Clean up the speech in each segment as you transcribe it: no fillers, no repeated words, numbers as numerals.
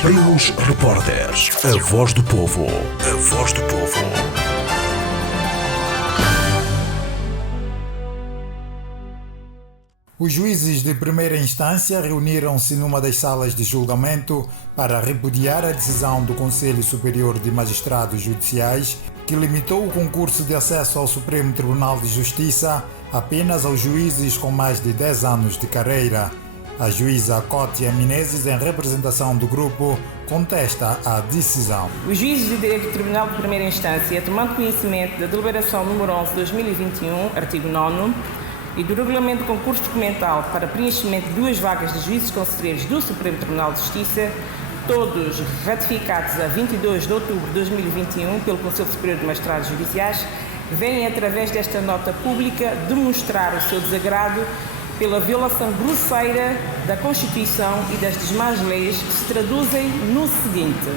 Supremos Repórteres. A voz do povo. A voz do povo. Os juízes de primeira instância reuniram-se numa das salas de julgamento para repudiar a decisão do Conselho Superior de Magistrados Judiciais que limitou o concurso de acesso ao Supremo Tribunal de Justiça apenas aos juízes com mais de 10 anos de carreira. A juíza Cótia Menezes, em representação do grupo, contesta a decisão. Os juízes de direito do Tribunal de Primeira Instância, tomando conhecimento da deliberação número 11 de 2021, artigo 9º, e do regulamento de concurso documental para preenchimento de 2 vagas de juízes conselheiros do Supremo Tribunal de Justiça, todos ratificados a 22 de outubro de 2021 pelo Conselho Superior de Magistrados Judiciais, vêm, através desta nota pública, demonstrar o seu desagrado pela violação grosseira da Constituição e das demais leis, que se traduzem no seguinte: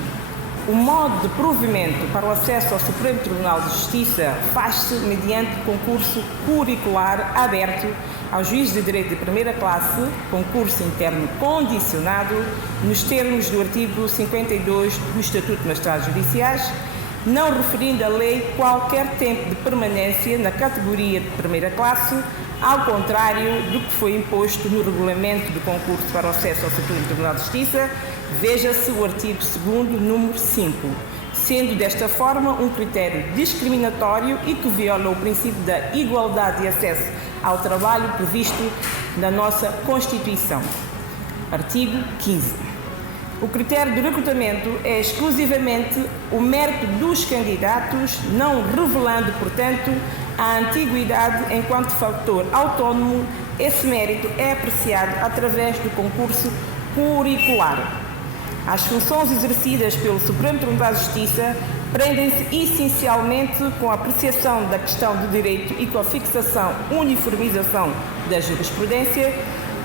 o modo de provimento para o acesso ao Supremo Tribunal de Justiça faz-se mediante concurso curricular aberto aos juízes de direito de primeira classe, concurso interno condicionado, nos termos do artigo 52 do Estatuto de Magistrados Judiciais, não referindo a lei qualquer tempo de permanência na categoria de primeira classe, ao contrário do que foi imposto no regulamento do concurso para o acesso ao Supremo Tribunal de Justiça, veja-se o artigo 2º, número 5, sendo desta forma um critério discriminatório e que viola o princípio da igualdade de acesso ao trabalho previsto na nossa Constituição. Artigo 15. O critério de recrutamento é exclusivamente o mérito dos candidatos, não revelando, portanto, a antiguidade enquanto fator autónomo. Esse mérito é apreciado através do concurso curricular. As funções exercidas pelo Supremo Tribunal de Justiça prendem-se essencialmente com a apreciação da questão do direito e com a fixação, uniformização da jurisprudência,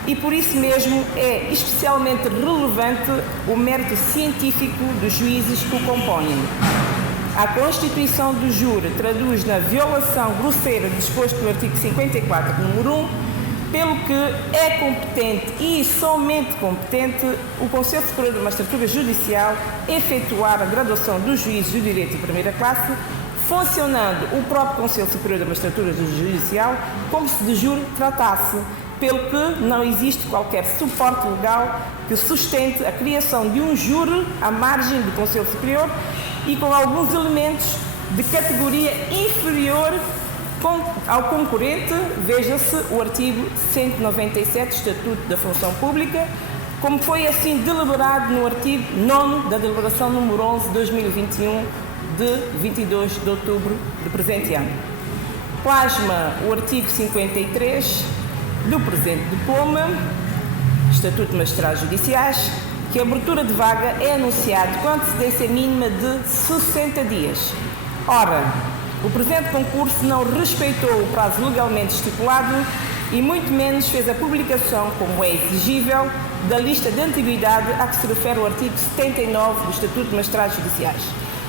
e por isso mesmo é especialmente relevante o mérito científico dos juízes que o compõem. A Constituição do júri traduz na violação grosseira disposto no artigo 54, número 1, pelo que é competente e somente competente o Conselho Superior de Magistratura Judicial efetuar a graduação dos juízes de direito de primeira classe, funcionando o próprio Conselho Superior de Magistratura Judicial como se de júri tratasse, pelo que não existe qualquer suporte legal que sustente a criação de um júri à margem do Conselho Superior e com alguns elementos de categoria inferior ao concorrente, veja-se o artigo 197 do Estatuto da Função Pública, como foi assim deliberado no artigo 9º da deliberação número 11 de 2021, de 22 de outubro do presente ano. Plasma o artigo 53 do presente diploma, Estatuto de Magistrados Judiciais, que a abertura de vaga é anunciada com antecedência mínima de 60 dias. Ora, o presente concurso não respeitou o prazo legalmente estipulado e muito menos fez a publicação, como é exigível, da lista de antiguidade a que se refere o artigo 79 do Estatuto de Magistrados Judiciais.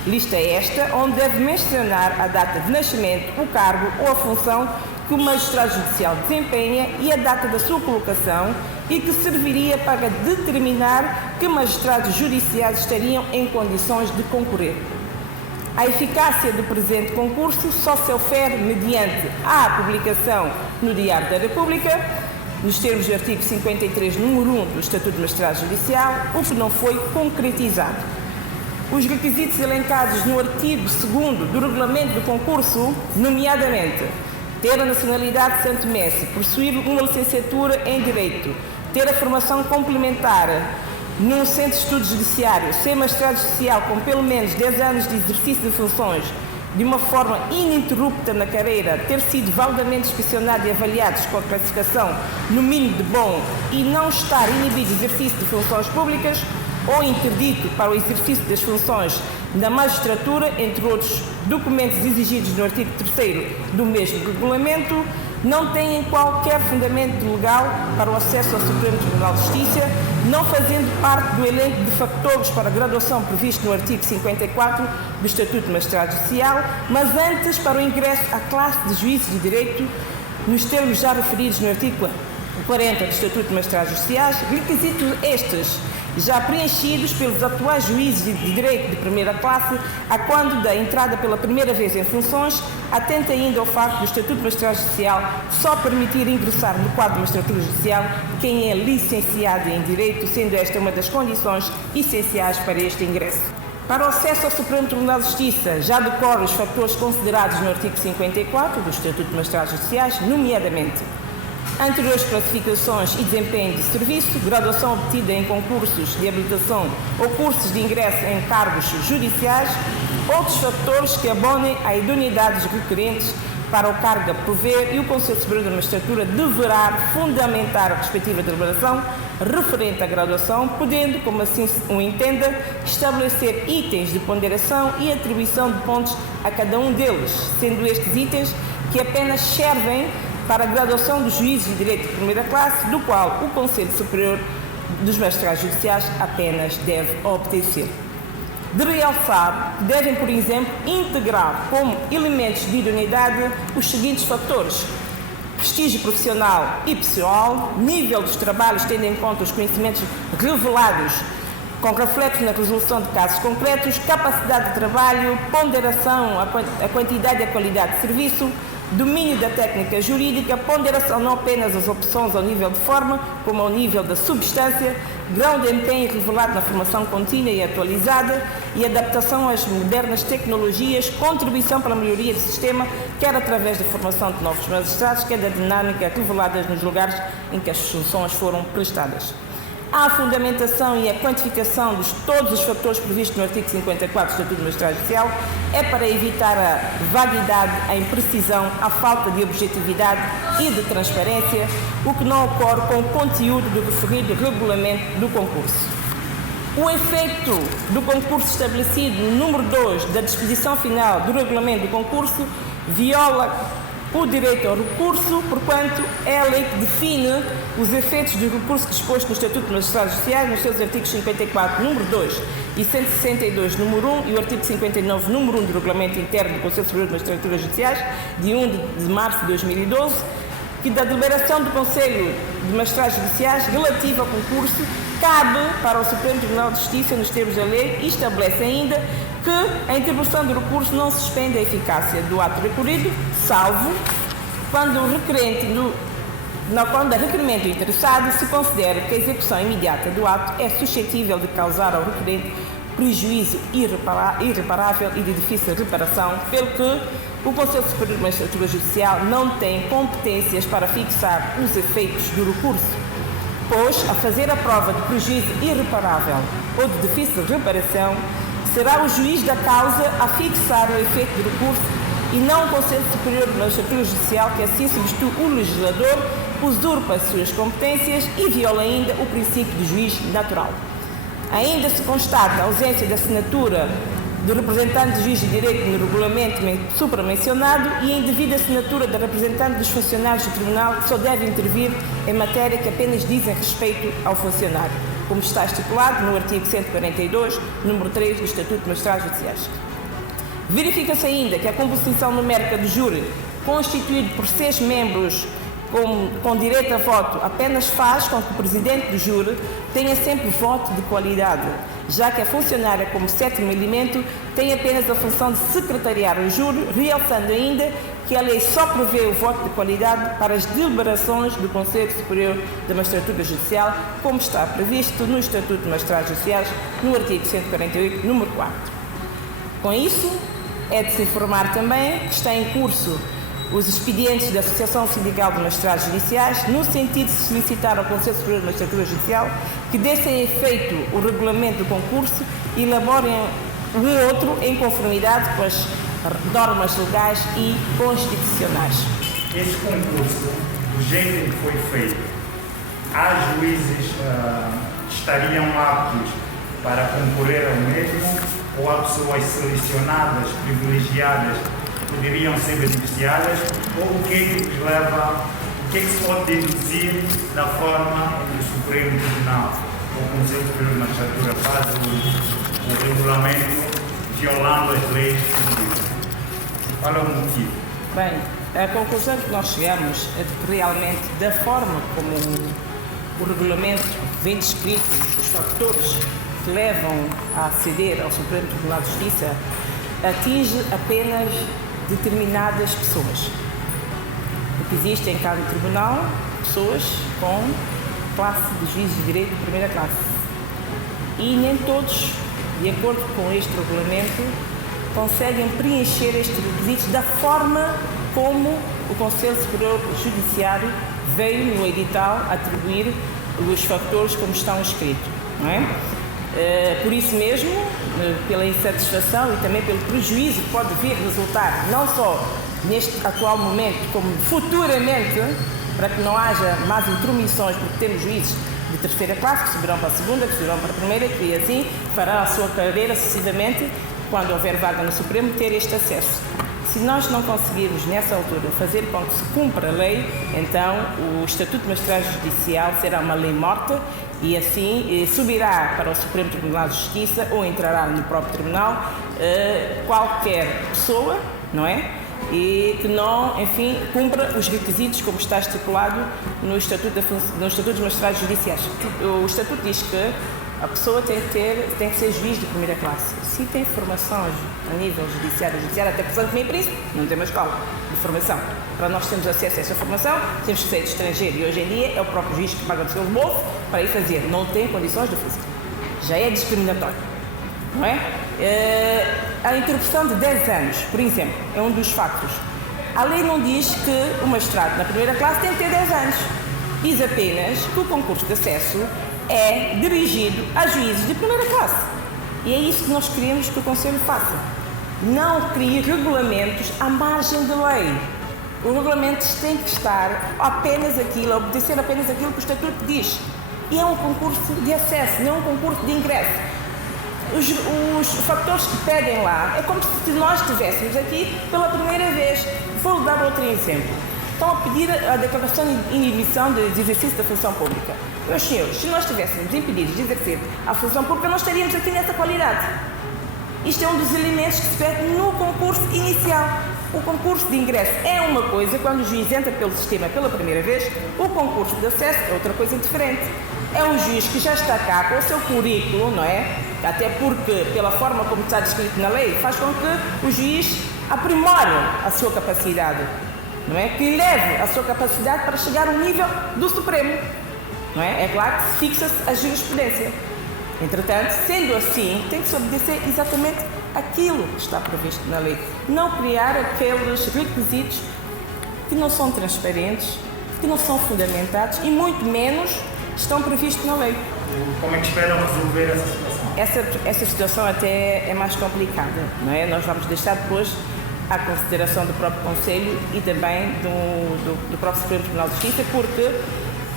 Lista esta onde deve mencionar a data de nascimento, o cargo ou a função que o magistrado judicial desempenha e a data da sua colocação, e que serviria para determinar que magistrados judiciais estariam em condições de concorrer. A eficácia do presente concurso só se ofere mediante a publicação no Diário da República, nos termos do artigo 53, número 1 do Estatuto de Magistrado Judicial, o que não foi concretizado. Os requisitos elencados no artigo 2º do regulamento do concurso, nomeadamente ter a nacionalidade santomense, possuir uma licenciatura em Direito, ter a formação complementar num centro de estudos judiciário, ser magistrado judicial com pelo menos 10 anos de exercício de funções de uma forma ininterrupta na carreira, ter sido validamente inspecionado e avaliados com a classificação no mínimo de bom e não estar inibido de exercício de funções públicas ou interdito para o exercício das funções da magistratura, entre outros documentos exigidos no artigo 3º do mesmo regulamento, não têm qualquer fundamento legal para o acesso ao Supremo Tribunal de Justiça, não fazendo parte do elenco de fatores para a graduação previsto no artigo 54 do Estatuto de Magistrado Judicial, mas antes para o ingresso à classe de juízes de direito, nos termos já referidos no artigo 40 do Estatuto de Magistrados Judiciais, requisitos estes já preenchidos pelos atuais juízes de direito de primeira classe, a quando da entrada pela primeira vez em funções, atenta ainda ao facto do Estatuto de Magistrado Judicial só permitir ingressar no quadro de magistratura judicial quem é licenciado em Direito, sendo esta uma das condições essenciais para este ingresso. Para o acesso ao Supremo Tribunal de Justiça, já decorrem os fatores considerados no artigo 54 do Estatuto de Magistrados Judiciais, nomeadamente anteriores classificações e desempenho de serviço, graduação obtida em concursos de habilitação ou cursos de ingresso em cargos judiciais, outros fatores que abonem a idoneidade dos requerentes para o cargo a prover, e o Conselho Superior da Magistratura deverá fundamentar a respectiva deliberação referente à graduação, podendo, como assim o entenda, estabelecer itens de ponderação e atribuição de pontos a cada um deles, sendo estes itens que apenas servem para a graduação dos juízes de direito de primeira classe, do qual o Conselho Superior dos Magistrados Judiciais apenas deve obedecer. De realçar que devem, por exemplo, integrar como elementos de idoneidade os seguintes fatores: prestígio profissional e pessoal, nível dos trabalhos tendo em conta os conhecimentos revelados com reflexo na resolução de casos concretos, capacidade de trabalho, ponderação a quantidade e a qualidade de serviço, domínio da técnica jurídica, ponderação não apenas das opções ao nível de forma, como ao nível da substância, grau de empenho revelado na formação contínua e atualizada e adaptação às modernas tecnologias, contribuição para a melhoria do sistema, quer através da formação de novos magistrados, quer da dinâmica revelada nos lugares em que as funções foram prestadas. A fundamentação e a quantificação de todos os fatores previstos no artigo 54 do Estatuto do Magistrado Judicial é para evitar a vaguidade, a imprecisão, a falta de objetividade e de transparência, o que não ocorre com o conteúdo do referido regulamento do concurso. O efeito do concurso estabelecido no número 2 da disposição final do regulamento do concurso viola o direito ao recurso, porquanto é a lei que define os efeitos do recurso disposto no Estatuto de Magistrados Judiciais nos seus artigos 54, número 2 e 162, número 1 e o artigo 59, número 1 do Regulamento Interno do Conselho Superior de Magistraturas Judiciais, de 1 de março de 2012, que da deliberação do Conselho de Magistrados Judiciais relativa ao concurso cabe para o Supremo Tribunal de Justiça nos termos da lei e estabelece ainda que a interposição do recurso não suspende a eficácia do ato recorrido, salvo quando o requerente, quando o requerimento interessado se considera que a execução imediata do ato é suscetível de causar ao requerente prejuízo irreparável e de difícil reparação, pelo que o Conselho Superior de Magistratura Judicial não tem competências para fixar os efeitos do recurso, pois, a fazer a prova de prejuízo irreparável ou de difícil reparação, será o juiz da causa a fixar o efeito do recurso e não o Conselho Superior de Magistratura Judicial, que assim substitui o legislador, usurpa as suas competências e viola ainda o princípio do juiz natural. Ainda se constata a ausência da assinatura do representante do juiz de direito no regulamento supramencionado e a indevida assinatura da representante dos funcionários do tribunal, que só deve intervir em matéria que apenas dizem respeito ao funcionário, como está estipulado no artigo 142, número 3 do Estatuto de Magistrados Judiciais. Verifica-se ainda que a composição numérica do júri, constituído por 6 membros com direito a voto, apenas faz com que o presidente do júri tenha sempre voto de qualidade, já que a funcionária, como 7º elemento, tem apenas a função de secretariar o júri, realçando ainda que a lei só prevê o voto de qualidade para as deliberações do Conselho Superior da Magistratura Judicial, como está previsto no Estatuto de Magistrados Judiciais, no artigo 148, número 4. Com isso, é de se informar também que está em curso os expedientes da Associação Sindical de Magistrados Judiciais, no sentido de solicitar ao Conselho Superior de Magistratura Judicial que dessem efeito o regulamento do concurso e elaborem um outro em conformidade com as normas legais e constitucionais. Este concurso, do jeito em que foi feito, as juízes estariam aptos para concorrer ao mesmo, ou há pessoas selecionadas, privilegiadas, poderiam ser beneficiadas, ou o que é que nos leva, o que é que se pode deduzir da forma em que o Supremo Tribunal, ou o Conselho Superior de Magistratura, faz o regulamento violando as leis públicas? Qual é o motivo? Bem, a conclusão que nós chegamos é de que realmente, da forma como o regulamento vem descrito os fatores que levam a aceder ao Supremo Tribunal de Justiça, atinge apenas determinadas pessoas. Porque existem em cada tribunal pessoas com classe de juízes de direito de primeira classe. E nem todos, de acordo com este regulamento, conseguem preencher estes requisitos da forma como o Conselho Superior Judiciário veio no edital atribuir os fatores como estão escritos, não é? Por isso mesmo, pela insatisfação e também pelo prejuízo que pode vir resultar, não só neste atual momento, como futuramente, para que não haja mais intromissões, porque temos juízes de terceira classe que subirão para a segunda, que subirão para a primeira, e assim fará a sua carreira sucessivamente, quando houver vaga no Supremo, ter este acesso. Se nós não conseguirmos, nessa altura, fazer com que se cumpra a lei, então o Estatuto de Magistrado Judicial será uma lei morta e assim subirá para o Supremo Tribunal de Justiça ou entrará no próprio Tribunal qualquer pessoa, não é? E que não, enfim, cumpra os requisitos como está estipulado no Estatuto dos Magistrados Judiciais. O Estatuto diz que a pessoa tem que ser juiz de primeira classe. Se tem formação a nível judiciário, até por Santo Meio Príncipe, não tem uma escola de formação. Para nós termos acesso a essa formação, temos que ser de estrangeiro. E hoje em dia é o próprio juiz que paga do seu bolso para ir fazer. Não tem condições de fazer. Já é discriminatório. Não é? A interrupção de 10 anos, por exemplo, é um dos factos. A lei não diz que o magistrado na primeira classe tem que ter 10 anos. Diz apenas que o concurso de acesso é dirigido a juízes de primeira classe. E é isso que nós queremos que o Conselho faça. Não crie regulamentos à margem da lei. Os regulamentos têm que estar apenas aquilo, obedecer apenas aquilo que o Estatuto diz. E é um concurso de acesso, não é um concurso de ingresso. Os fatores que pedem lá é como se nós estivéssemos aqui pela primeira vez. Vou dar outro exemplo. Estão a pedir a declaração de inibição de exercício da função pública. Meus senhores, se nós estivéssemos impedidos de exercer a função pública, nós estaríamos aqui nessa qualidade. Isto é um dos elementos que se pede no concurso inicial. O concurso de ingresso é uma coisa, quando o juiz entra pelo sistema pela primeira vez, o concurso de acesso é outra coisa diferente. É um juiz que já está cá com o seu currículo, não é? Até porque, pela forma como está descrito na lei, faz com que o juiz aprimore a sua capacidade, não é? Que leve a sua capacidade para chegar ao nível do Supremo, não é? É claro que fixa-se a jurisprudência. Entretanto, sendo assim, tem que se obedecer exatamente aquilo que está previsto na lei. Não criar aqueles requisitos que não são transparentes, que não são fundamentados e muito menos estão previstos na lei. Como é que esperam resolver essa situação? Essa situação até é mais complicada, não é? Nós vamos deixar depois à consideração do próprio Conselho e também do próprio Supremo Tribunal de Justiça, porque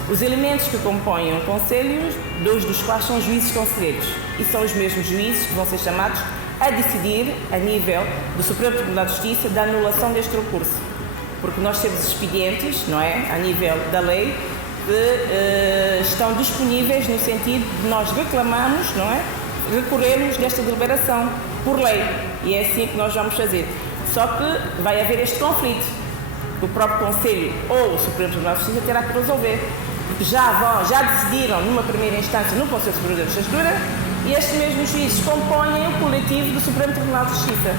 os elementos que compõem o Conselho, dois dos quais são juízes conselheiros, e são os mesmos juízes que vão ser chamados a decidir, a nível do Supremo Tribunal de Justiça, da anulação deste recurso. Porque nós temos expedientes, não é? A nível da lei, que estão disponíveis no sentido de nós reclamarmos, não é? Recorrermos desta deliberação por lei. E é assim que nós vamos fazer. Só que vai haver este conflito. O próprio Conselho ou o Supremo Tribunal de Justiça terá que resolver. Porque já decidiram numa primeira instância no Conselho Superior da Justiça e estes mesmos juízes compõem o coletivo do Supremo Tribunal de Justiça.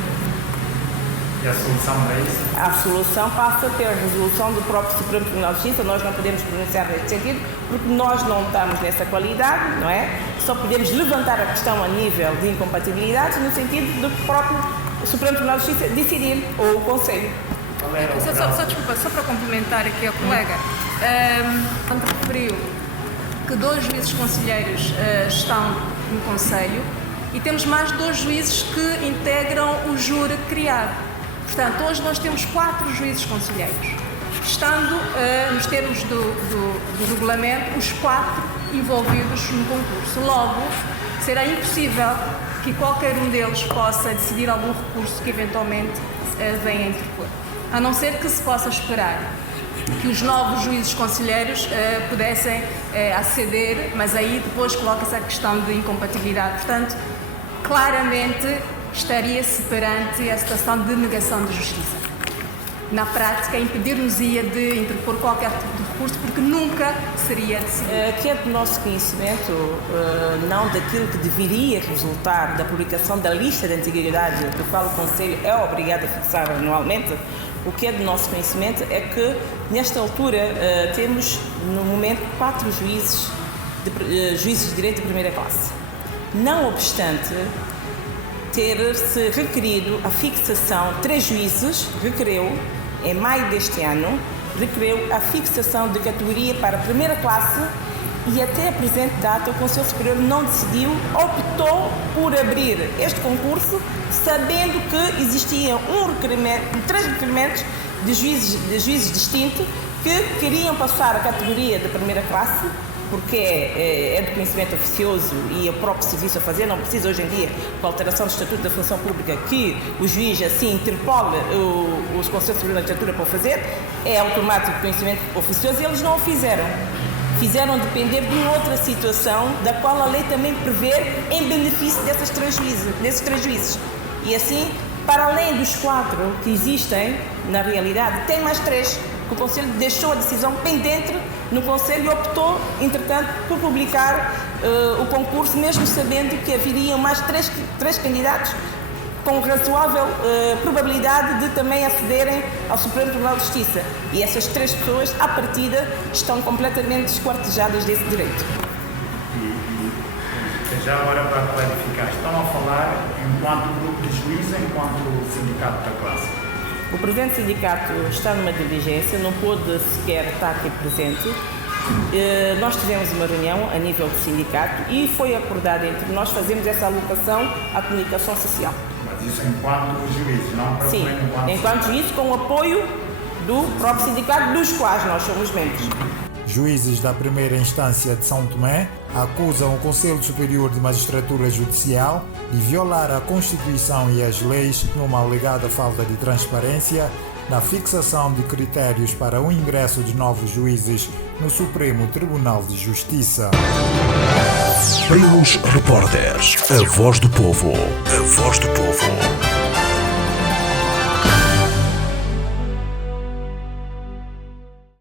E a solução para isso? A solução passa pela resolução do próprio Supremo Tribunal de Justiça. Nós não podemos pronunciar neste sentido, porque nós não estamos nessa qualidade, não é? Só podemos levantar a questão a nível de incompatibilidades no sentido do próprio Supremo Tribunal de Justiça decidir, ou o Conselho. Desculpa, só para complementar aqui ao colega, quando referiu que 2 juízes conselheiros estão no Conselho e temos mais 2 juízes que integram o júri criado. Portanto, hoje nós temos 4 juízes conselheiros, estando, nos termos do regulamento, os 4 envolvidos no concurso. Logo, será impossível que qualquer um deles possa decidir algum recurso que eventualmente venha a interpor. A não ser que se possa esperar que os novos juízes conselheiros pudessem aceder, mas aí depois coloca-se a questão de incompatibilidade. Portanto, claramente estaria-se perante a situação de negação de justiça. Na prática, impedir-nos-ia de interpor qualquer tipo de concurso, porque nunca seria decidido. Que é do nosso conhecimento, não daquilo que deveria resultar da publicação da lista de antiguidade, do qual o Conselho é obrigado a fixar anualmente. O que é do nosso conhecimento é que, nesta altura, temos, no momento, 4 juízes de direito de primeira classe. Não obstante ter-se requerido a fixação, 3 juízes requereu, em maio deste ano, requereu a fixação de categoria para a primeira classe e até a presente data o Conselho Superior não decidiu, optou por abrir este concurso, sabendo que existiam 3 requerimentos de juízes distintos que queriam passar a categoria de primeira classe, porque é de conhecimento oficioso e o próprio serviço a fazer, não precisa hoje em dia, com a alteração do Estatuto da Função Pública, que o juiz assim interpole os Conselhos Superiores da Magistratura para o fazer, é automático conhecimento oficioso e eles não o fizeram. Fizeram depender de uma outra situação, da qual a lei também prevê em benefício desses 3 juízes. E assim, para além dos 4 que existem, na realidade, tem mais 3, que o Conselho deixou a decisão pendente no Conselho e optou, entretanto, por publicar o concurso, mesmo sabendo que haveriam mais 3 candidatos com razoável probabilidade de também acederem ao Supremo Tribunal de Justiça. E essas 3 pessoas, à partida, estão completamente esquartejadas desse direito. E já agora para clarificar, estão a falar enquanto grupo de juízes ou enquanto sindicato da classe? O presente sindicato está numa diligência, não pôde sequer estar aqui presente. Nós tivemos uma reunião a nível do sindicato e foi acordado entre nós fazermos essa alocação à comunicação social. Mas isso enquanto juízes, não para Sim, enquanto juízes, com o apoio do próprio sindicato, dos quais nós somos membros. Juízes da primeira instância de São Tomé acusam o Conselho Superior de Magistratura Judicial de violar a Constituição e as leis numa alegada falta de transparência na fixação de critérios para o ingresso de novos juízes no Supremo Tribunal de Justiça. Primos Repórteres, a voz do povo. A voz do povo.